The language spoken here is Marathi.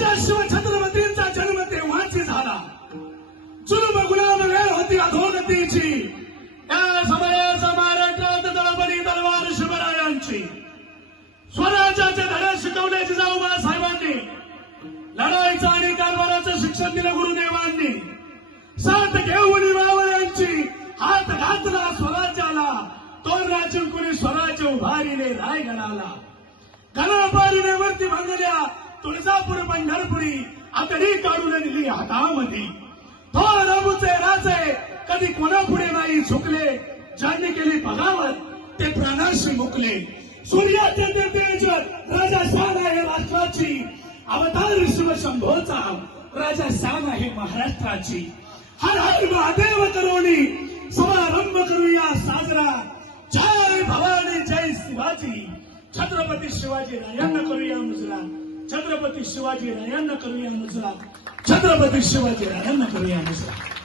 राजा शिवछत्रपतींचा जन्म तेव्हाची झाला. जुलम गुलाम वेळ होती अधोगतीची. या समयाचा महाराष्ट्रात दळबली तलवार शिवरायांची. स्वराज्याचे धडे शिकवले जिजाऊबा साहेबांनी. लढाईचं आणि कारभाराचं शिक्षण दिलं गुरुदेवांनी. साथ घेऊन मावळ्यांची हात घातला स्वराज्याला. तोरणा जिंकून स्वराज्य उभारीने रायगडाला. गणापारीने वरती भांगल्या तुळजापूर पंढरपुरी. आतडी काढून दिली हातामध्ये. थोर राबूचे राजे कधी कोणापुढे नाही झुकले. ज्यांनी केली बगावत ते प्राणाशी मुकले. सूर्याचे ते तेज राजा शान आहे राष्ट्राची. अवतार शिवशंभोचा राजा शान आहे महाराष्ट्राची. हर हर महादेव करोनी समारंभ करूया साजरा. जय भवानी जय शिवाजी. छत्रपती शिवाजी रायांना करूया मुजरा. छत्रपती शिवाजी रायांना करूया मुजरा. छत्रपती शिवाजी रायांना करूया मुजरा.